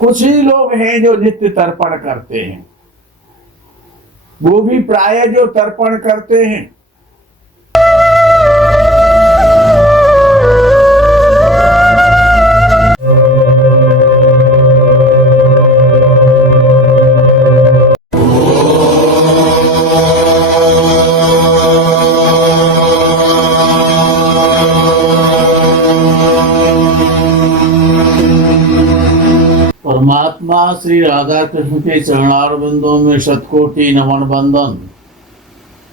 कुछ ही लोग हैं जो नित्य तर्पण करते हैं, वो भी प्राय जो तर्पण करते हैं परमात्मा श्री राधा कृष्ण के चरणारविंदों में शतकोटि नमन बंदन।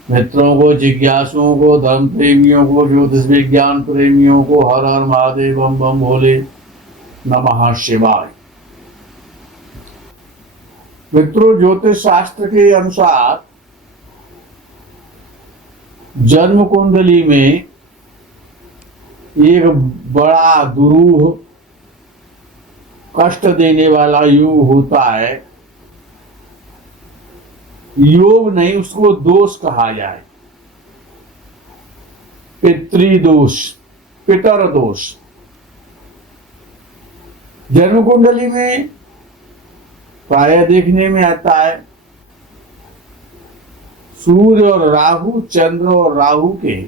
मित्रों को, जिज्ञासुओं को, धर्म प्रेमियों को, ज्योतिष विज्ञान प्रेमियों को हर हर महादेव, बम बम भोले, नमः शिवाय। मित्रों, ज्योतिष शास्त्र के अनुसार जन्म कुंडली में एक बड़ा दुरूह कष्ट देने वाला योग होता है। योग नहीं, उसको दोष कहा जाए। पितृदोष, पितर दोष। जन्म कुंडली में प्राय देखने में आता है सूर्य और राहु, चंद्र और राहु के,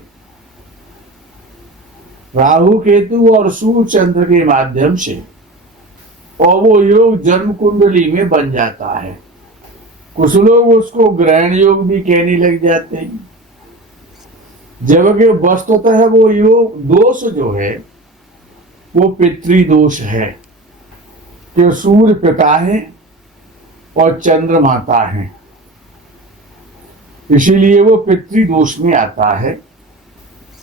राहु केतु और सूर्य चंद्र के माध्यम से, और वो योग जन्म कुंडली में बन जाता है। कुछ लोग उसको ग्रहण योग भी कहने लग जाते हैं, जबकि वस्तुतः वो योग दोष जो है वो पितृदोष है, कि सूर्य पिता है और चंद्र माता है, इसीलिए वो पितृदोष में आता है।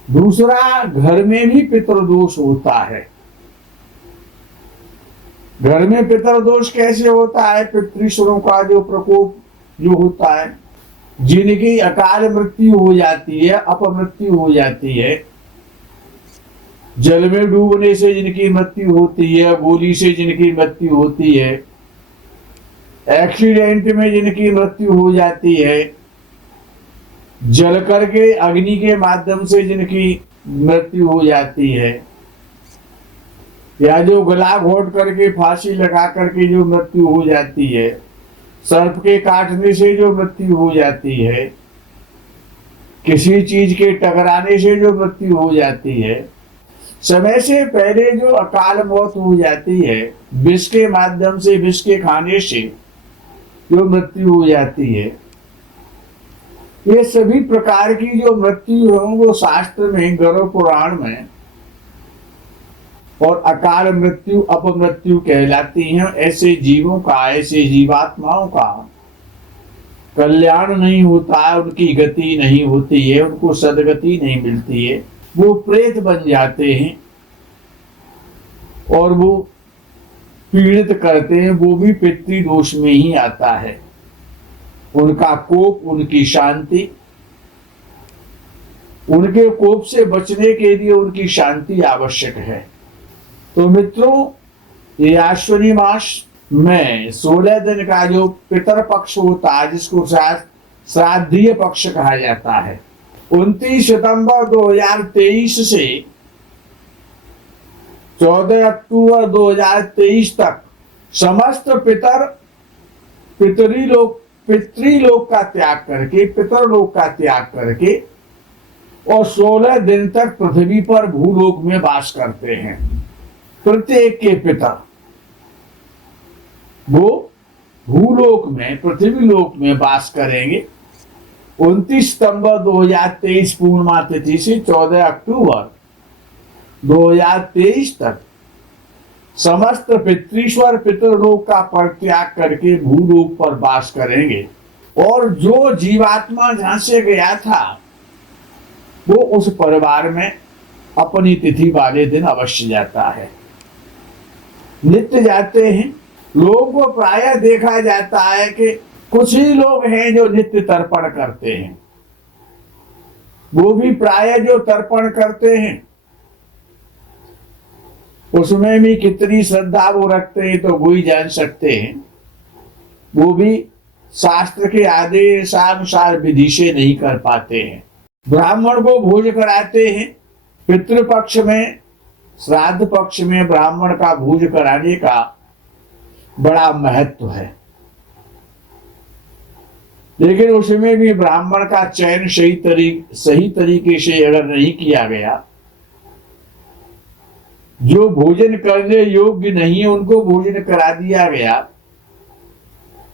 दूसरा, घर में भी पितृदोष होता है। घर में पितृदोष कैसे होता है? पितृश्वरों का जो प्रकोप जो होता है, जिनकी अकाल मृत्यु हो जाती है, अपमृत्यु हो जाती है, जल में डूबने से जिनकी मृत्यु होती है, गोली से जिनकी मृत्यु होती है, एक्सीडेंट में जिनकी मृत्यु हो जाती है, जल करके अग्नि के माध्यम से जिनकी मृत्यु हो जाती है, या जो गला घोट करके फांसी लगा करके जो मृत्यु हो जाती है, सर्प के काटने से जो मृत्यु हो जाती है, किसी चीज के टकराने से जो मृत्यु हो जाती है, समय से पहले जो अकाल मौत हो जाती है, विष के माध्यम से, विष के खाने से जो मृत्यु हो जाती है, ये सभी प्रकार की जो मृत्यु है वो शास्त्र में, गरुड़ पुराण में, और अकाल मृत्यु, अपमृत्यु कहलाती हैं। ऐसे जीवों का, ऐसे जीवात्माओं का कल्याण नहीं होता है, उनकी गति नहीं होती है, उनको सदगति नहीं मिलती है, वो प्रेत बन जाते हैं और वो पीड़ित करते हैं। वो भी पितृदोष में ही आता है। उनका कोप, उनकी शांति, उनके कोप से बचने के लिए उनकी शांति आवश्यक है। तो मित्रों, ये आश्विनी मास में 16 दिन का जो पितर पक्ष होता है, जिसको श्राद्धीय पक्ष कहा जाता है, 29 सितंबर 2023 से 14 अक्टूबर 2023 तक समस्त पितृलोक का त्याग करके, पितरलोक का त्याग करके, और 16 दिन तक पृथ्वी पर भूलोक में वास करते हैं। प्रत्येक के पिता वो भूलोक में, पृथ्वी लोक में वास करेंगे। 29 सितंबर 2023 पूर्णिमा तिथि से 14 अक्टूबर 2023 तक समस्त पितृश्वर पितरलोक का परित्याग करके भूलोक पर वास करेंगे। और जो जीवात्मा जहां से गया था वो उस परिवार में अपनी तिथि वाले दिन अवश्य जाता है, नित्य जाते हैं। लोगों को प्रायः देखा जाता है कि कुछ ही लोग हैं जो नित्य तर्पण करते हैं, वो भी प्रायः जो तर्पण करते हैं उसमें भी कितनी श्रद्धा वो रखते हैं तो वो ही जान सकते हैं। वो भी शास्त्र के आदेशानुसार विधि से नहीं कर पाते हैं। ब्राह्मण को भोज कराते हैं। पितृपक्ष में, श्राद्ध पक्ष में ब्राह्मण का भोज कराने का बड़ा महत्व है। लेकिन उसमें भी ब्राह्मण का चयन सही तरीके से अगर नहीं किया गया, जो भोजन करने योग्य नहीं है उनको भोजन करा दिया गया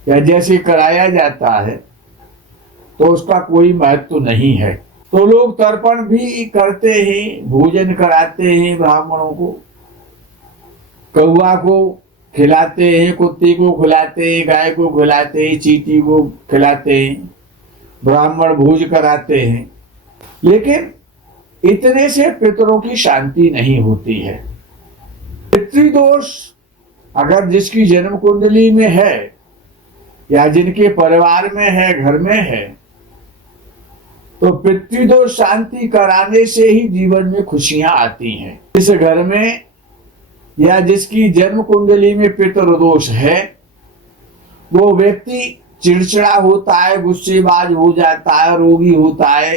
या जैसे कराया जाता है, तो उसका कोई महत्व नहीं है। तो लोग तर्पण भी करते हैं, भोजन कराते हैं ब्राह्मणों को, कौआ को खिलाते हैं, कुत्ते को खिलाते हैं, गाय को खिलाते हैं, चींटी को खिलाते हैं, ब्राह्मण भोज कराते हैं। लेकिन इतने से पितरों की शांति नहीं होती है। पितृदोष अगर जिसकी जन्म कुंडली में है या जिनके परिवार में है, घर में है, तो पितृदोष शांति कराने से ही जीवन में खुशियां आती हैं। इस घर में या जिसकी जन्म कुंडली में पितृदोष है, वो व्यक्ति चिड़चिड़ा होता है, गुस्सेबाज हो जाता है, रोगी होता है,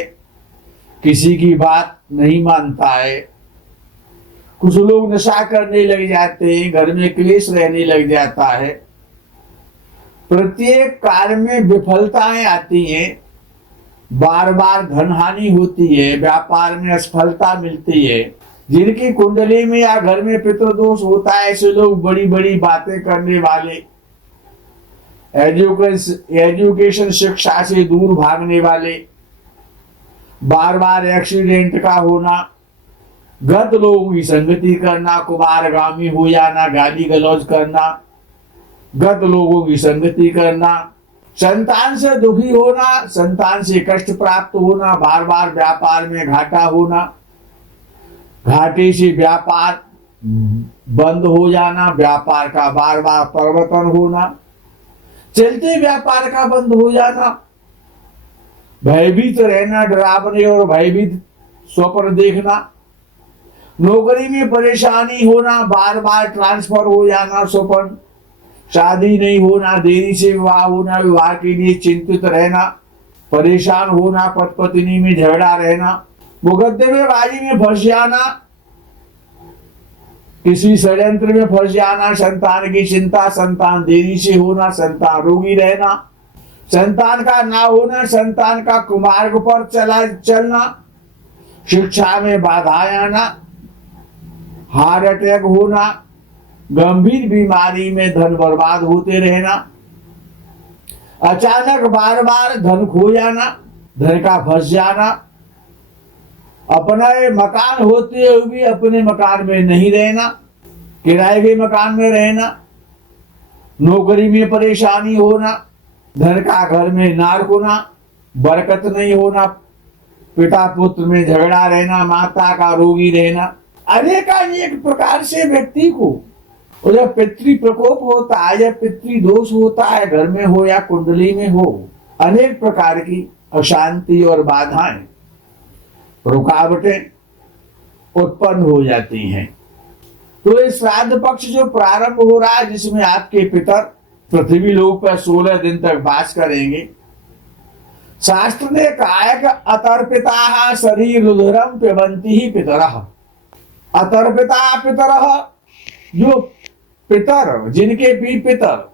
किसी की बात नहीं मानता है। कुछ लोग नशा करने लग जाते हैं, घर में क्लेश रहने लग जाता है, प्रत्येक कार्य में विफलताएं आती हैं, बार बार धन हानि होती है, व्यापार में असफलता मिलती है। जिनकी कुंडली में या घर में पितृदोष होता है, ऐसे लोग बड़ी बड़ी बातें करने वाले, एजुकेशन शिक्षा से दूर भागने वाले, बार बार एक्सीडेंट का होना, गलत लोगों की संगति करना, कुमारगामी हो जाना, गाली गलौज करना, गलत लोगों की संगति करना, संतान से दुखी होना, संतान से कष्ट प्राप्त होना, बार बार व्यापार में घाटा होना, घाटे से व्यापार बंद हो जाना, व्यापार का बार बार परिवर्तन होना, चलते व्यापार का बंद हो जाना, भयभीत रहना, डरावने और भयभीत स्वप्न देखना, नौकरी में परेशानी होना, बार बार ट्रांसफर हो जाना स्वप्न, शादी नहीं होना, देरी से विवाह होना, विवाह के लिए चिंतित रहना, परेशान होना, पति पत्नी में झगड़ा रहना, मुकदमेबाजी में फंस जाना, किसी षड्यंत्र में फंस जाना, संतान की चिंता, संतान देरी से होना, संतान रोगी रहना, संतान का ना होना, संतान का कुमार्ग पर चलना, शिक्षा में बाधाएं आना, हार्ट अटैक होना, गंभीर बीमारी में धन बर्बाद होते रहना, अचानक बार बार धन खो जाना, धन का फंस जाना, अपना मकान होते हुए भी अपने मकान में नहीं रहना, किराए के मकान में रहना, नौकरी में परेशानी होना, धन का घर में नार होना, बरकत नहीं होना, पिता पुत्र में झगड़ा रहना, माता का रोगी रहना, अनेक प्रकार से व्यक्ति को जब पितृ प्रकोप होता है या पितृ दोष होता है, घर में हो या कुंडली में हो, अनेक प्रकार की अशांति और बाधाएं, रुकावटें उत्पन्न हो जाती हैं। तो ये श्राद्ध पक्ष जो प्रारंभ हो रहा है, जिसमें आपके पितर पृथ्वी लोक पर 16 दिन तक वास करेंगे, शास्त्र ने कहा है कि अतर्पिता शरीर रुधिरम पिबन्ति ही पितरः। अतर्पिता पितरः, जो पितर, जिनके भी पितर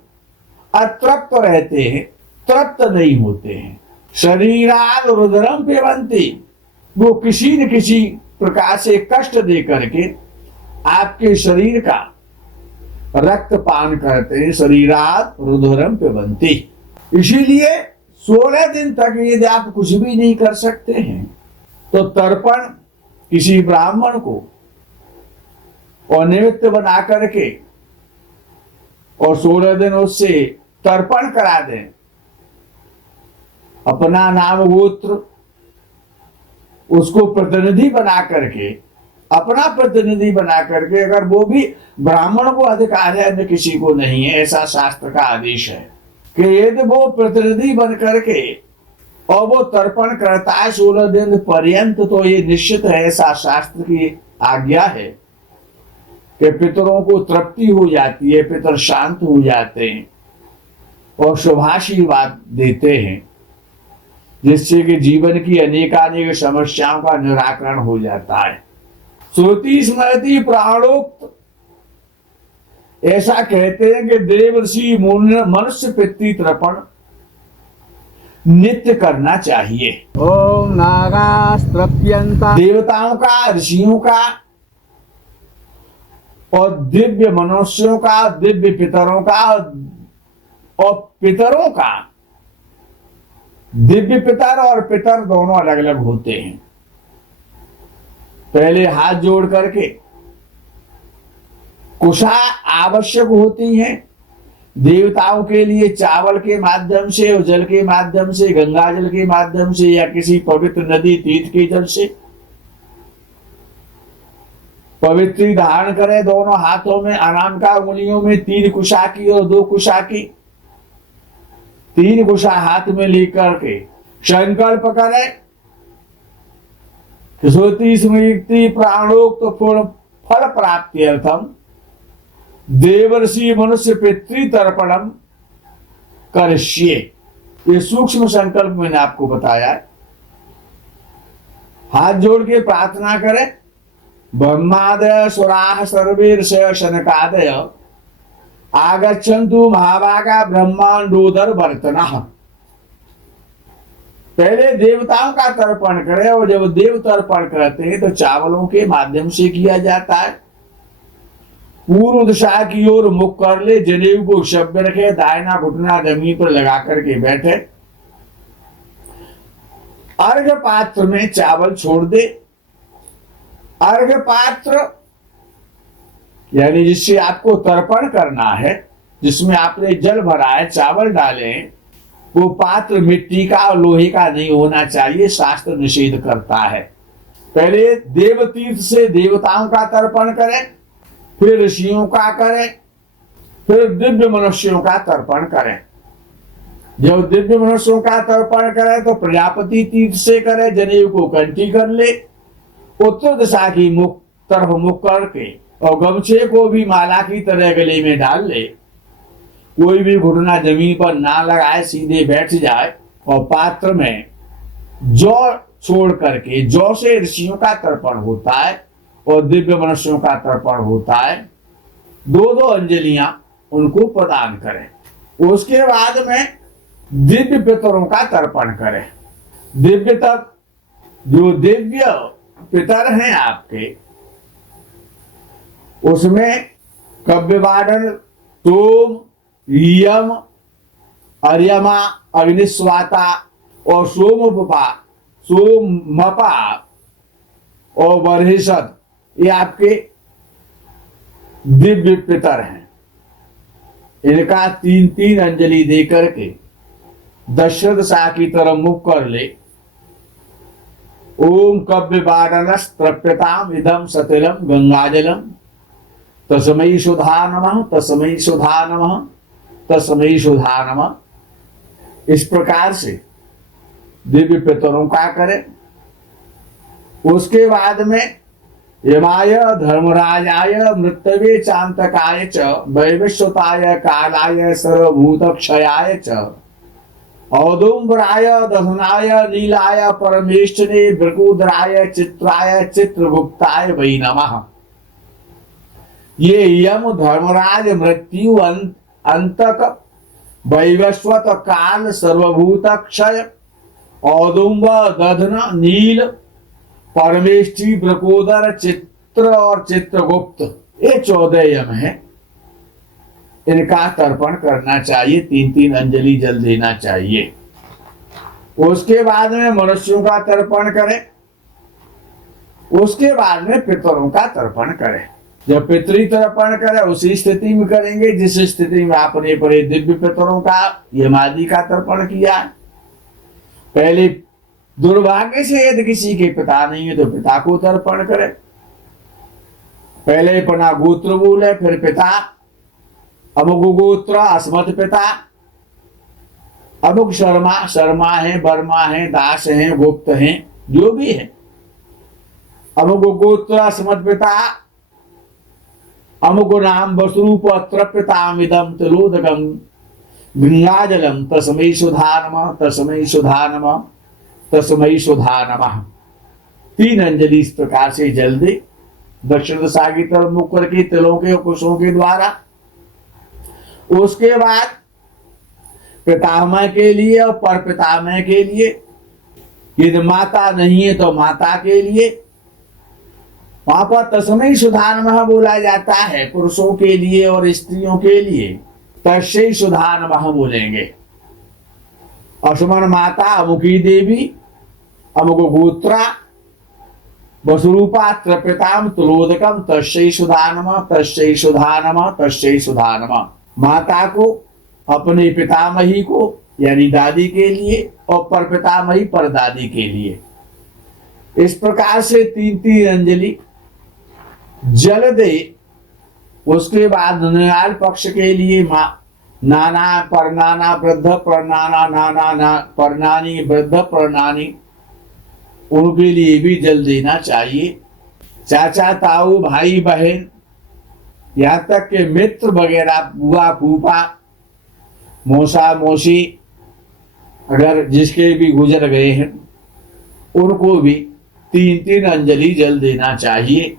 अतृप्त रहते हैं, तृप्त नहीं होते हैं, शरीराद रुधिरम पिबन्ति, वो किसी न किसी प्रकार से कष्ट दे करके आपके शरीर का रक्त पान करते हैं, शरीराद रुधिरम पिबन्ति। इसीलिए 16 दिन तक यदि आप कुछ भी नहीं कर सकते हैं, तो तर्पण किसी ब्राह्मण को और निमित्त बना करके और 16 दिन उससे तर्पण करा दें, अपना नाम गोत्र उसको प्रतिनिधि बना करके, अपना प्रतिनिधि बना करके, अगर वो भी ब्राह्मण को अधिकार है, अन्य किसी को नहीं है, ऐसा शास्त्र का आदेश है कि यदि वो प्रतिनिधि बन करके और वो तर्पण करता है 16 दिन पर्यंत, तो ये निश्चित है, ऐसा शास्त्र की आज्ञा है कि पितरों को तृप्ति हो जाती है, पितर शांत हो जाते हैं और शुभाशीर्वाद देते हैं, जिससे कि जीवन की अनेकानेक समस्याओं का निराकरण हो जाता है। श्रुति स्मृति प्राणोक्त ऐसा कहते हैं कि देव ऋषि मनुष्य पितृ तर्पण नित्य करना चाहिए। ओम नागास्त्रप्यंता देवताओं का, ऋषियों का और दिव्य मनुष्यों का, दिव्य पितरों का और पितरों का। दिव्य पितर और पितर दोनों अलग अलग होते हैं। पहले हाथ जोड़ करके कुशा आवश्यक होती हैं देवताओं के लिए, चावल के माध्यम से और जल के माध्यम से, गंगा जल के माध्यम से या किसी पवित्र नदी तीर्थ के जल से पवित्री धारण करें। दोनों हाथों में, अनामिका उंगलियों में 3 कुशा की और 2 कुशा की, 3 कुशा हाथ में लेकर के संकल्प करें कि श्रुति स्मृति प्राणोक्त फल प्राप्ति अर्थम देवर्षि मनुष्य पितृ तर्पणम करिष्ये। ये सूक्ष्म संकल्प मैंने आपको बताया है। हाथ जोड़ के प्रार्थना करें। ब्रह्मादय सुराः सर्वे ऋषयः शनकादय आगच्छन्तु महाभागा ब्रह्मांडोदर वर्तनः। पहले देवताओं का तर्पण करें और जब देव तर्पण करते हैं तो चावलों के माध्यम से किया जाता है। पूर्व दिशा की ओर मुख कर ले, जनेऊ को शब्द रखे, दाहिना घुटना जमीन पर लगा करके बैठे, अर्घ पात्र में चावल छोड़ दे। अर्घ पात्र यानी जिससे आपको तर्पण करना है, जिसमें आपने जल भरा है, चावल डाले, वो पात्र मिट्टी का और लोहे का नहीं होना चाहिए, शास्त्र निषेध करता है। पहले देव तीर्थ से देवताओं का तर्पण करें, फिर ऋषियों का करें, फिर दिव्य मनुष्यों का तर्पण करें। जब दिव्य मनुष्यों का तर्पण करें तो प्रजापति तीर्थ से करें, जनेऊ को कंठी कर ले, उत्तर दिशा की तरफ मुख करके और गमछे को भी माला की तरह गले में डाल ले। कोई भी घुटना जमीन पर ना लगाए, सीधे बैठ जाए और पात्र में जौ छोड़ करके, जौ से ऋषियों का तर्पण होता है और दिव्य मनुष्यों का तर्पण होता है। 2-2 अंजलियां उनको प्रदान करें। उसके बाद में दिव्य पितरों का तर्पण करें। दिव्य तक जो दिव्य पितर हैं आपके, उसमें कव्यवाडन, सोम, यम, अर्यमा, अग्निस्वाता और सोमपा और बरहिषद, ये आपके दिव्य पितर हैं। इनका 3-3 अंजलि देकर के दक्षिण दिशा की तरफ मुख कर ले। ओम कव्यवाडनस्त्रप्यताम इदम सतिलम गंगाजलम तस्मै सुधा नमः, तस्मै सुधा नमः, तस्मै सुधा नमः। इस प्रकार से दिव्य पितरों का करें। उसके बाद में यमाय धर्मराजाय मृत्यवे चांतकाय च वैवस्वताय कालाय सर्वभूत क्षयाय च औदुम्बराय दधनाय नीलाय परमेष्ठने वृकोदराय चित्राय चित्रगुप्ताय वै नमः। ये यम, धर्मराज, मृत्यु, अंतक, वैवस्वत, काल, सर्वभूत क्षय, औदुम्ब, दधन, नील, परमेष्ठी, वृकोदर, चित्र और चित्रगुप्त, ये 14 यम है। इनका तर्पण करना चाहिए। 3-3 अंजलि जल देना चाहिए। उसके बाद में मनुष्यों का तर्पण करें। उसके बाद में पितरों का तर्पण करें। जब पितृ तर्पण करें उसी स्थिति में करेंगे जिस स्थिति में आपने परे दिव्य पितरों का, यमादि का तर्पण किया। पहले दुर्भाग्य से यदि किसी के पिता नहीं है तो पिता को तर्पण करें। पहले अपना गोत्र बोले, फिर पिता, अमुक गोत्र, अस्मत् पिता, अमुक शर्मा, शर्मा है, बर्मा है, दास है, गुप्त है, जो भी है। अमुक गोत्र अस्मत् पिता, अमुक नाम वसरूप तृप्यतामिदं तिलोदकं गंगाजलम तस्मै सुधा नमः, तस्मै सुधा नमः, तस्मै सुधा नमः। 3 अंजलि इस प्रकार से जल दे। दक्षिण दिशा की तरफ मुख करके तिलों के और कुशों के द्वारा उसके बाद पितामह के लिए और पर पितामह के लिए, यदि माता नहीं है तो माता के लिए। वहां पर तस्मै सुधानमः बोला जाता है पुरुषों के लिए और स्त्रियों के लिए तस्यै सुधानमः बोलेंगे। असुमन माता अमुकी देवी अमुक गोत्रा वसुरूपा त्रिपिताम तुलोदकम तस्यै सुधानमः तस्यै सुधानमः तस्यै सुधानमः। माता को अपने पितामही को यानी दादी के लिए और पर पितामही पर दादी के लिए। इस प्रकार से 3-3 अंजलि जल दे। उसके बाद नृणाल पक्ष के लिए नाना परनाना वृद्ध परनाना नाना ना परनानी वृद्ध परनानी, उनके लिए भी जल देना चाहिए। चाचा ताऊ भाई बहन यहाँ तक के मित्र वगैरह बुआ फूफा मौसा मौसी अगर जिसके भी गुजर गए हैं उनको भी 3-3 अंजलि जल देना चाहिए।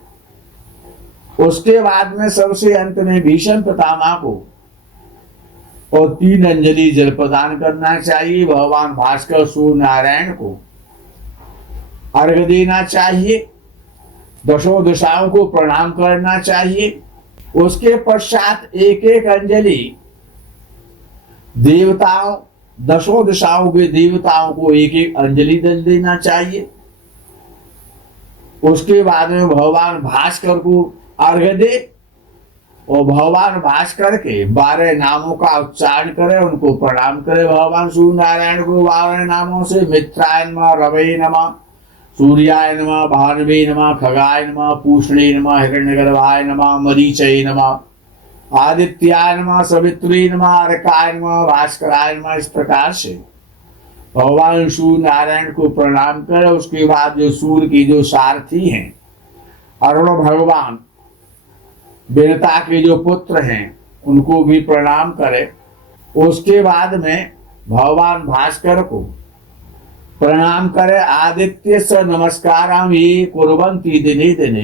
उसके बाद में सबसे अंत में भीष्म पितामह को और 3 अंजलि जल प्रदान करना चाहिए। भगवान भास्कर सूर्य नारायण को अर्घ्य देना चाहिए। दशों दिशाओं को प्रणाम करना चाहिए। उसके पश्चात एक एक अंजलि देवताओं, दशों दिशाओं के देवताओं को एक एक अंजलि दल देना चाहिए। उसके बाद में भगवान भास्कर को अर्घ्य दे और भगवान भास्कर के 12 नामों का उच्चारण करे, उनको प्रणाम करे। भगवान सूर्य नारायण को 12 नामों से मित्राय नमः, रवै नमः, सूर्याय नमः, भानवे नमः, खगाय नमः, पूषणे नमः, हिरण्यगर्भाय नमः, मरीचय नमः, आदित्याय नमः, सवित्रे नमः, अर्काय नमः, भास्कराय नमः। इस प्रकार से भगवान सूर्य नारायण को प्रणाम करे। उसके बाद जो सूर्य की जो सारथी हैं अरुण भगवान, बेनता के जो पुत्र हैं उनको भी प्रणाम करे। उसके बाद में भगवान भास्कर को प्रणाम करे। आदित्य स नमस्कारम ये कुर्वन्ति दिने दिने।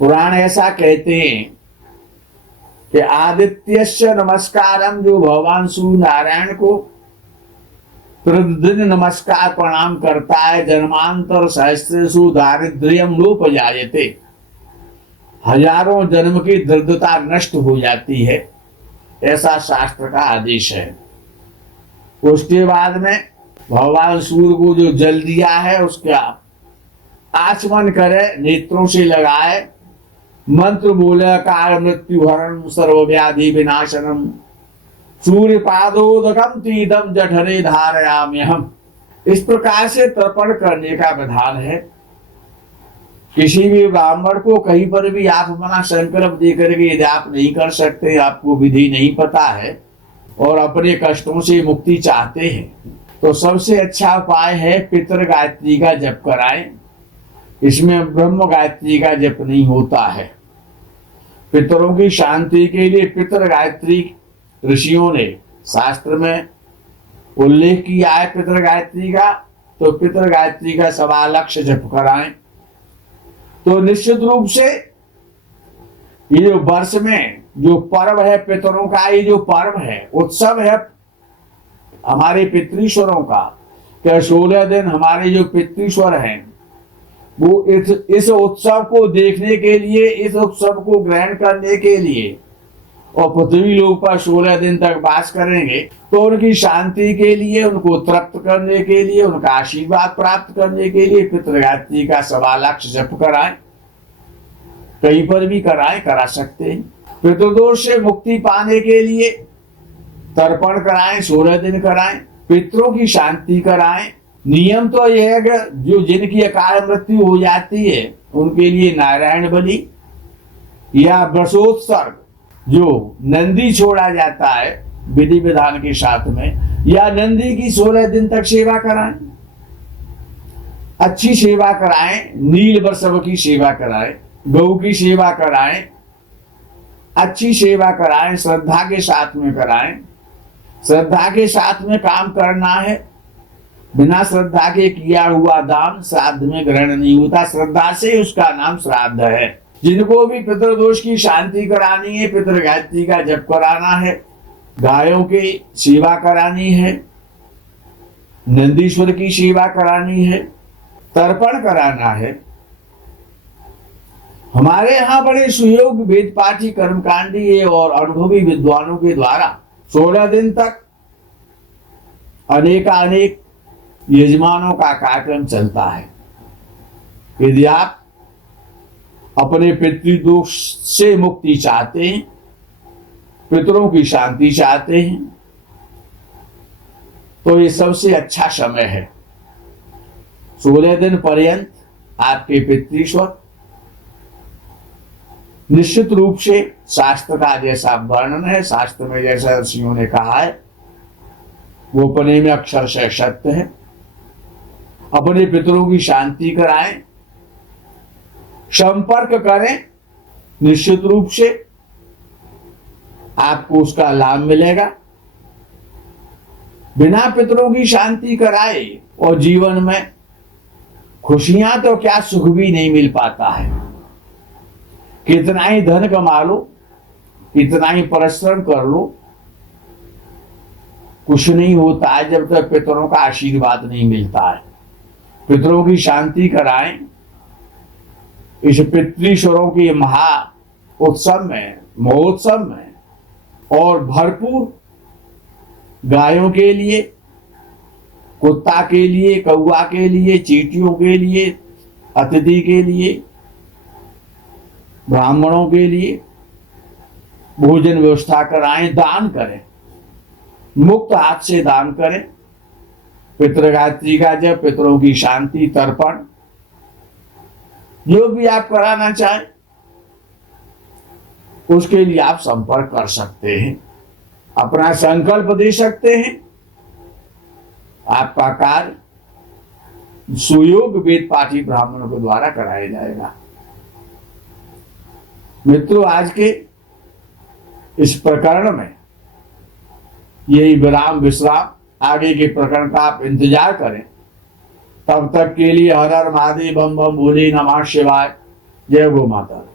पुराण ऐसा कहते हैं कि आदित्यस्य नमस्कारम, जो भगवान सूर्य नारायण को प्रतिदिन नमस्कार प्रणाम करता है, जन्मांतर सहस्रेषु दारिद्र्यम नोपजायते, हजारों जन्म की दरिद्रता नष्ट हो जाती है, ऐसा शास्त्र का आदेश है। उसके बाद में भगवान सूर्य को जो जल दिया है उसका आचमन करे, नेत्रों से लगाए, मंत्र बोले काल मृत्यु हरण सर्वव्याधि विनाशनम सूर्य पादोदकम तीदम जठरे धारयाम्यहम। इस प्रकार से तर्पण करने का विधान है। किसी भी ब्राह्मण को कहीं पर भी आप अपना संकल्प देकर के यदि आप नहीं कर सकते, आपको विधि नहीं पता है और अपने कष्टों से मुक्ति चाहते हैं, तो सबसे अच्छा उपाय है पितृ गायत्री का जप कराएं। इसमें ब्रह्म गायत्री का जप नहीं होता है। पितरों की शांति के लिए पितृ गायत्री ऋषियों ने शास्त्र में उल्लेख किया है पितृ गायत्री का, तो पितृ गायत्री का 1.25 लक्ष जप कराएं। तो निश्चित रूप से ये जो वर्ष में जो पर्व है पितरों का, ये जो पर्व है उत्सव है हमारे पितृश्वरों का, क्या 16 दिन हमारे जो पितृश्वर हैं वो इस उत्सव को देखने के लिए, इस उत्सव को ग्रहण करने के लिए और पृथ्वी लोक पर 16 दिन तक वास करेंगे, तो उनकी शांति के लिए, उनको तृप्त करने के लिए, उनका आशीर्वाद प्राप्त करने के लिए पितृगायत्री का 1.25 लक्ष जप कराएं। कहीं पर भी कराएं, करा सकते हैं। पितृदोष से मुक्ति पाने के लिए तर्पण कराएं, 16 दिन कराएं, पितरों की शांति कराएं। नियम तो यह है कि जो जिनकी अकाल मृत्यु हो जाती है उनके लिए नारायण बलि या वृषोत्सर्ग, जो नंदी छोड़ा जाता है विधि विधान के साथ में, या नंदी की 16 दिन तक सेवा कराएं, अच्छी सेवा कराएं, नील वृषभ की सेवा कराएं, गौ की सेवा कराएं, अच्छी सेवा कराएं, श्रद्धा के साथ में कराएं। श्रद्धा के साथ में काम करना है। बिना श्रद्धा के किया हुआ दान श्राद्ध में ग्रहण नहीं होता। श्रद्धा से उसका नाम श्राद्ध है। जिनको भी पितृदोष की शांति करानी है, पितृगायत्री का जप कराना है, गायों की सेवा करानी है, नंदीश्वर की सेवा करानी है, तर्पण कराना है, हमारे यहाँ बड़े सुयोग वेद पाठी कर्मकांडी और अनुभवी विद्वानों के द्वारा 16 दिन तक अनेक यजमानों का कार्यक्रम चलता है। यदि आप अपने पितृदोष से मुक्ति चाहते हैं, पितरों की शांति चाहते हैं, तो ये सबसे अच्छा समय है। 16 दिन पर्यंत आपके पितृश्वर निश्चित रूप से शास्त्र का जैसा वर्णन है, शास्त्र में जैसा ऋषियों ने कहा है, वो अपने में अक्षर से सत्य है। अपने पितरों की शांति कराएं, संपर्क करें, निश्चित रूप से आपको उसका लाभ मिलेगा। बिना पितरों की शांति कराए और जीवन में खुशियां तो क्या, सुख भी नहीं मिल पाता है। कितना ही धन कमा लो, कितना ही परिश्रम कर लो, कुछ नहीं होता है जब तक पितरों का आशीर्वाद नहीं मिलता है। पितरों की शांति कराएं। इस पितृश्वरों के महा उत्सव में, महोत्सव में, और भरपूर गायों के लिए, कुत्ता के लिए, कौआ के लिए, चींटियों के लिए, अतिथि के लिए, ब्राह्मणों के लिए भोजन व्यवस्था कराएं, दान करें, मुक्त हाथ से दान करें। पितृगायत्री का जब, पितरों की शांति, तर्पण, जो भी आप कराना चाहें उसके लिए आप संपर्क कर सकते हैं, अपना संकल्प दे सकते हैं। आपका कार्य सुयोग वेद पाठी ब्राह्मणों के द्वारा कराया जाएगा। मित्रों, आज के इस प्रकरण में यही विराम विश्राम, आगे के प्रकरण का आप इंतजार करें। तब तक के लिए हर हर महादेव, बम बम भोले, नमः शिवाय, जय गो माता।